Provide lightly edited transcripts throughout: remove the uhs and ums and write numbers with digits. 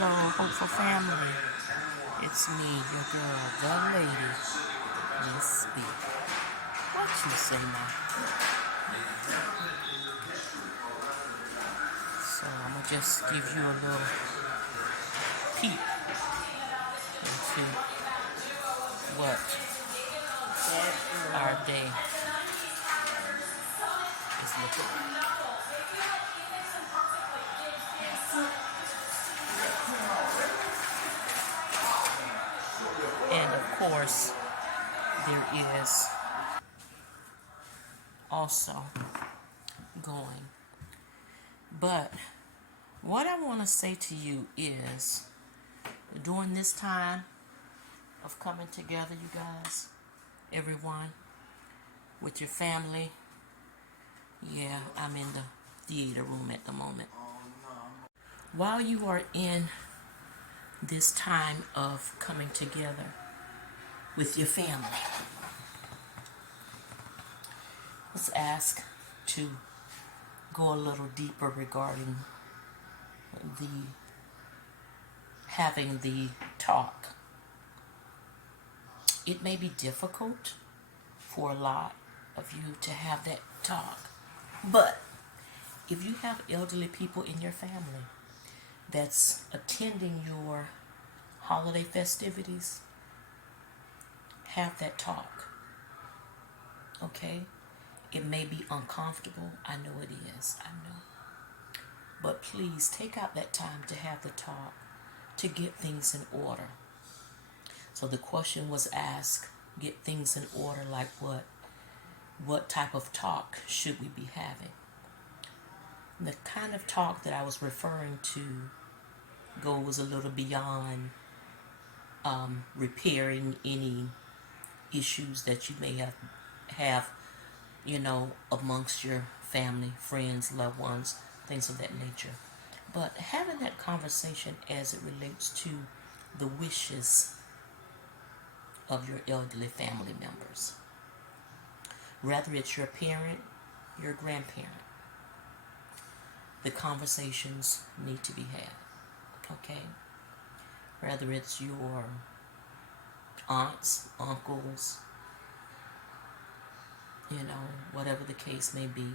Hello, hopeful family. It's me, your girl, the lady, Miss B. What you say now? So I'm gonna just give you a little peek into what our day is looking like. And of course, there is also going. But what I want to say to you is during this time of coming together, you guys, everyone, with your family. Yeah, I'm in the theater room at the moment. While you are in this time of coming together with your family, let's ask to go a little deeper regarding the having the talk. It may be difficult for a lot of you to have that talk, but if you have elderly people in your family that's attending your holiday festivities, have that talk. Okay? It may be uncomfortable. I know it is. I know. But please take out that time to have the talk to get things in order. So the question was asked, get things in order like what? What type of talk should we be having? The kind of talk that I was referring to goes a little beyond repairing any issues that you may have amongst your family, friends, loved ones, things of that nature. But having that conversation as it relates to the wishes of your elderly family members. Whether it's your parent, your grandparent, the conversations need to be had. Okay? Whether it's your aunts, uncles, whatever the case may be,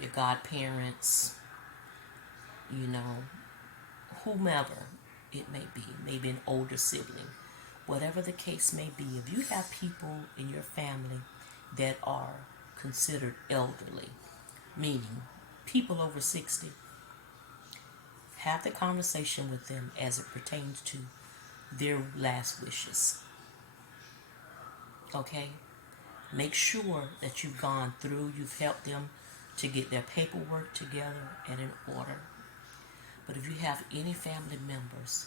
your godparents, whomever it may be, maybe an older sibling, whatever the case may be, if you have people in your family that are considered elderly, meaning people over 60, have the conversation with them as it pertains to their last wishes. Okay? Make sure that you've gone through, you've helped them to get their paperwork together and in order. But if you have any family members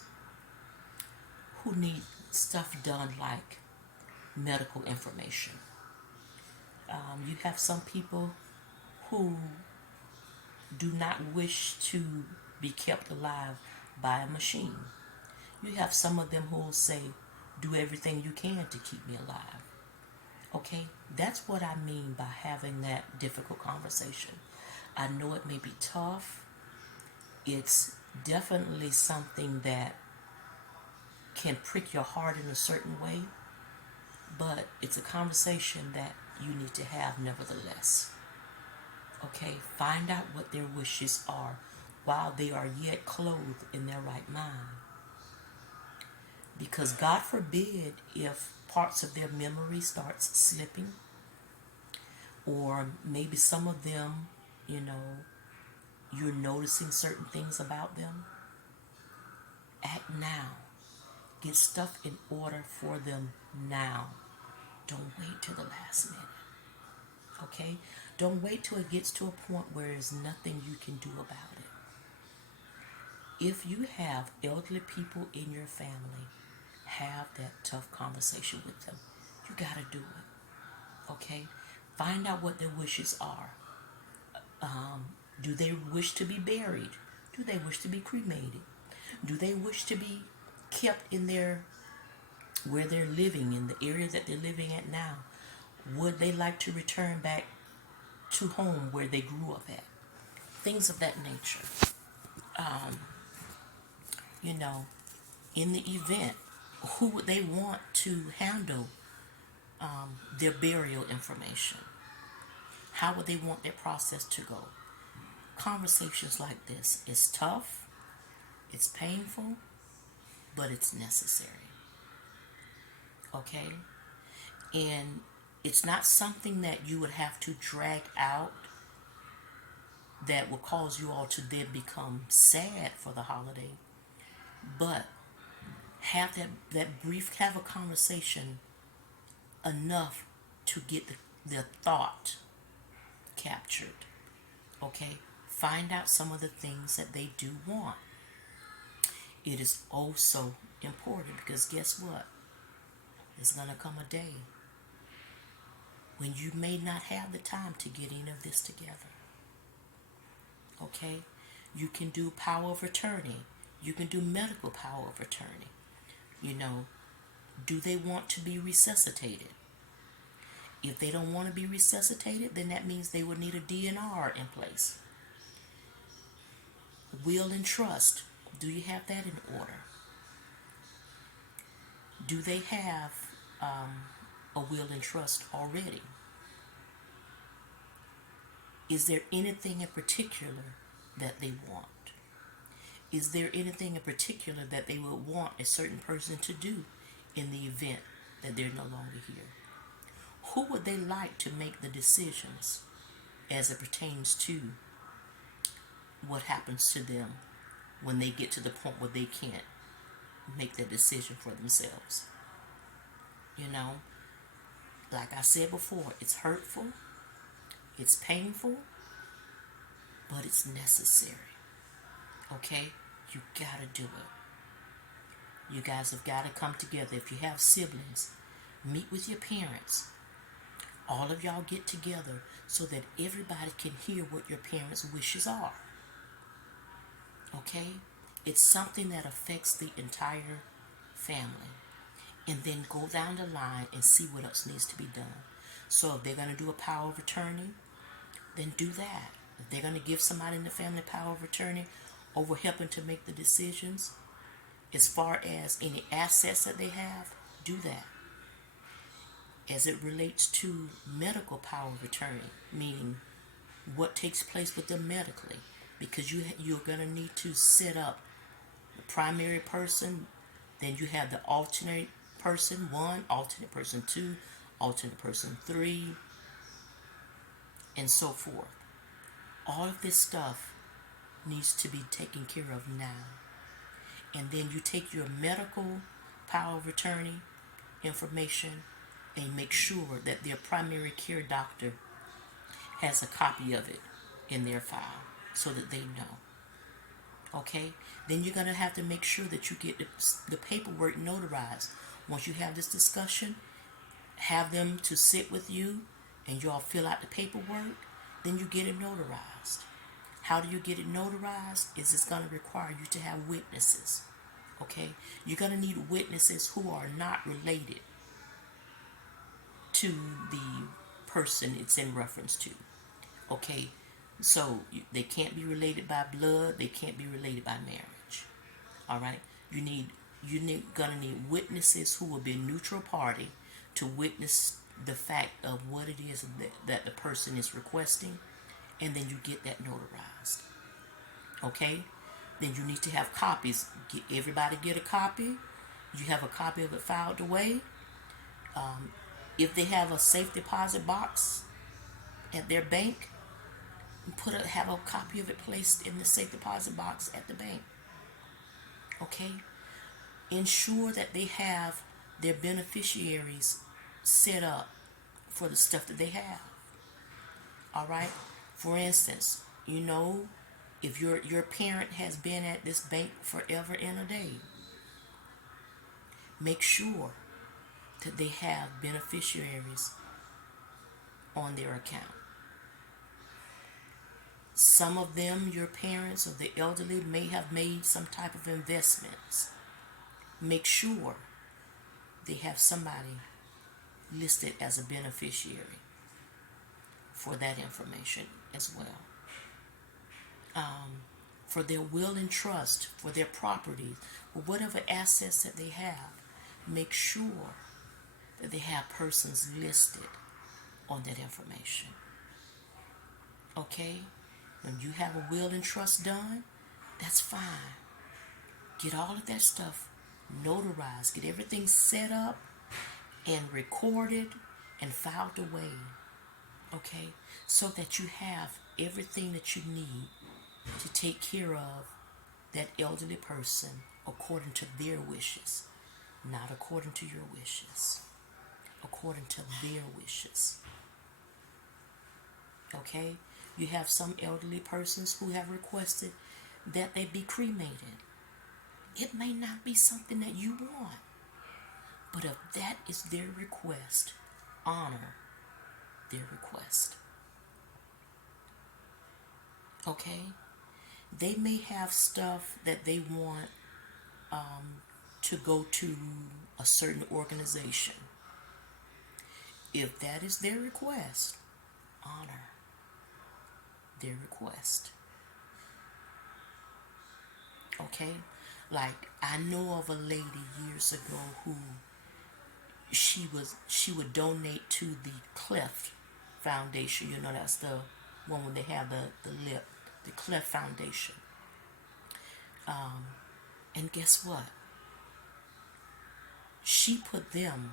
who need stuff done like medical information, you have some people who do not wish to be kept alive by a machine. You have some of them who will say, do everything you can to keep me alive. Okay? That's what I mean by having that difficult conversation. I know it may be tough. It's definitely something that can prick your heart in a certain way, but it's a conversation that you need to have nevertheless. Okay? Find out what their wishes are while they are yet clothed in their right mind. Because God forbid if parts of their memory starts slipping, or maybe some of them, you're noticing certain things about them. Act now. Get stuff in order for them now. Don't wait till the last minute. Okay? Don't wait till it gets to a point where there's nothing you can do about it. If you have elderly people in your family, have that tough conversation with them. You gotta do it. Okay? Find out what their wishes are. Do they wish to be buried? Do they wish to be cremated? Do they wish to be kept in where they're living, in the area that they're living at now? Would they like to return back to home where they grew up at? Things of that nature. You know, in the event, who would they want to handle their burial information? How would they want their process to go? Conversations like this is tough, it's painful, but it's necessary. Okay? And it's not something that you would have to drag out that will cause you all to then become sad for the holiday. But have a conversation enough to get the thought captured. Okay? Find out some of the things that they do want. It is also important because guess what? There's going to come a day when you may not have the time to get any of this together. Okay? You can do power of attorney. You can do medical power of attorney. You know, do they want to be resuscitated? If they don't want to be resuscitated, then that means they would need a DNR in place. Will and trust. Do you have that in order? Do they have a will and trust already? Is there anything in particular that they want? Is there anything in particular that they would want a certain person to do in the event that they're no longer here? Who would they like to make the decisions as it pertains to what happens to them when they get to the point where they can't make that decision for themselves? You know, like I said before, it's hurtful, it's painful, but it's necessary. Okay? You gotta do it. You guys have got to come together. If you have siblings, meet with your parents. All of y'all get together so that everybody can hear what your parents' wishes are. Okay? It's something that affects the entire family. And then go down the line and see what else needs to be done. So if they're going to do a power of attorney, then do that. If they're going to give somebody in the family power of attorney over helping to make the decisions, as far as any assets that they have, do that. As it relates to medical power of attorney, meaning what takes place with them medically, because you're going to need to set up the primary person, then you have the alternate person 1, alternate person 2, alternate person 3, and so forth. All of this stuff needs to be taken care of now. And then you take your medical power of attorney information and make sure that their primary care doctor has a copy of it in their file so that they know. Okay? Then you're going to have to make sure that you get the paperwork notarized. Once you have this discussion, have them to sit with you and you all fill out the paperwork, then you get it notarized. How do you get it notarized? It's going to require you to have witnesses. Okay? You're going to need witnesses who are not related to the person it's in reference to. Okay? So they can't be related by blood. They can't be related by marriage. All right? You're going to need witnesses who will be a neutral party to witness the fact of what it is that the person is requesting, and then you get that notarized. Okay? Then you need to have copies. Everybody get a copy. You have a copy of it filed away. If they have a safe deposit box at their bank, have a copy of it placed in the safe deposit box at the bank. Okay? Ensure that they have their beneficiaries set up for the stuff that they have. All right? For instance, if your parent has been at this bank forever and a day, make sure that they have beneficiaries on their account. Some of them, your parents or the elderly, may have made some type of investments. Make sure they have somebody listed as a beneficiary for that information as well. for their will and trust, for their properties, or whatever assets that they have. Make sure that they have persons listed on that information. Okay? When you have a will and trust done, that's fine. Get all of that stuff notarized. Get everything set up and recorded and filed away. Okay? So that you have everything that you need to take care of that elderly person according to their wishes. Not according to your wishes. According to their wishes. Okay? You have some elderly persons who have requested that they be cremated. It may not be something that you want, but if that is their request, honor their request. Okay? They may have stuff that they want to go to a certain organization. If that is their request, honor their request. Okay? Like, I know of a lady years ago who she would donate to the Cleft Foundation. You know, that's the one when they have the lip, the Cleft Foundation. And guess what? She put them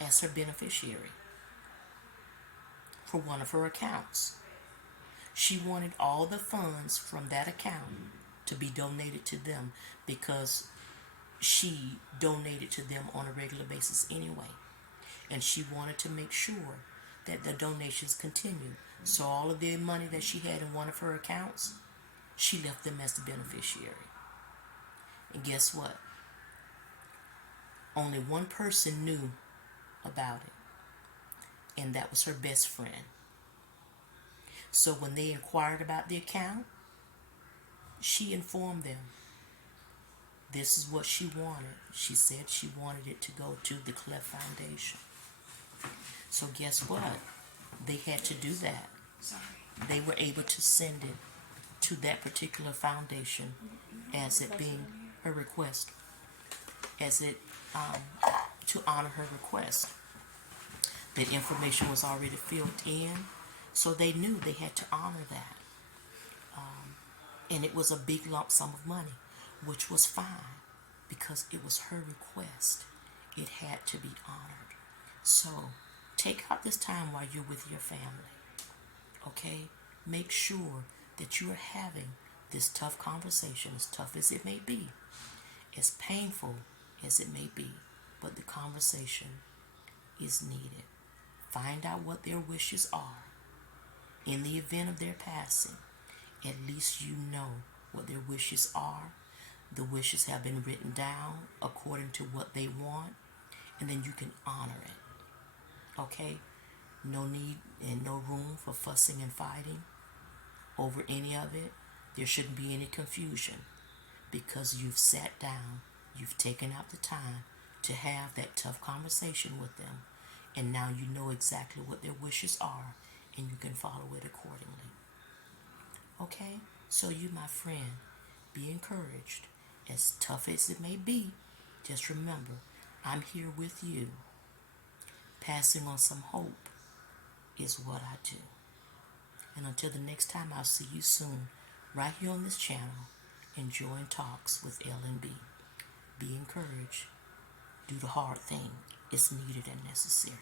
as her beneficiary for one of her accounts. She wanted all the funds from that account to be donated to them because she donated to them on a regular basis anyway. And she wanted to make sure that the donations continued. So all of the money that she had in one of her accounts, she left them as the beneficiary. And guess what? Only one person knew about it, and that was her best friend. So when they inquired about the account, she informed them. This is what she wanted. She said she wanted it to go to the Cleft Foundation. So guess what? They had to do that. They were able to send it to that particular foundation as it being her request, as it to honor her request. That information was already filled in, so they knew they had to honor that. And it was a big lump sum of money, which was fine because it was her request. It had to be honored. So take out this time while you're with your family. Okay? Make sure that you are having this tough conversation, as tough as it may be, as painful as it may be, but the conversation is needed. Find out what their wishes are. In the event of their passing, at least you know what their wishes are. The wishes have been written down according to what they want, and then you can honor it. Okay? No need and no room for fussing and fighting over any of it. There shouldn't be any confusion because you've sat down, you've taken out the time to have that tough conversation with them, and now you know exactly what their wishes are, and you can follow it accordingly. Okay? So you, my friend, be encouraged. As tough as it may be, just remember, I'm here with you. Passing on some hope is what I do. And until the next time, I'll see you soon, right here on this channel, enjoying talks with L&B. Be encouraged. Do the hard thing. It's needed and necessary.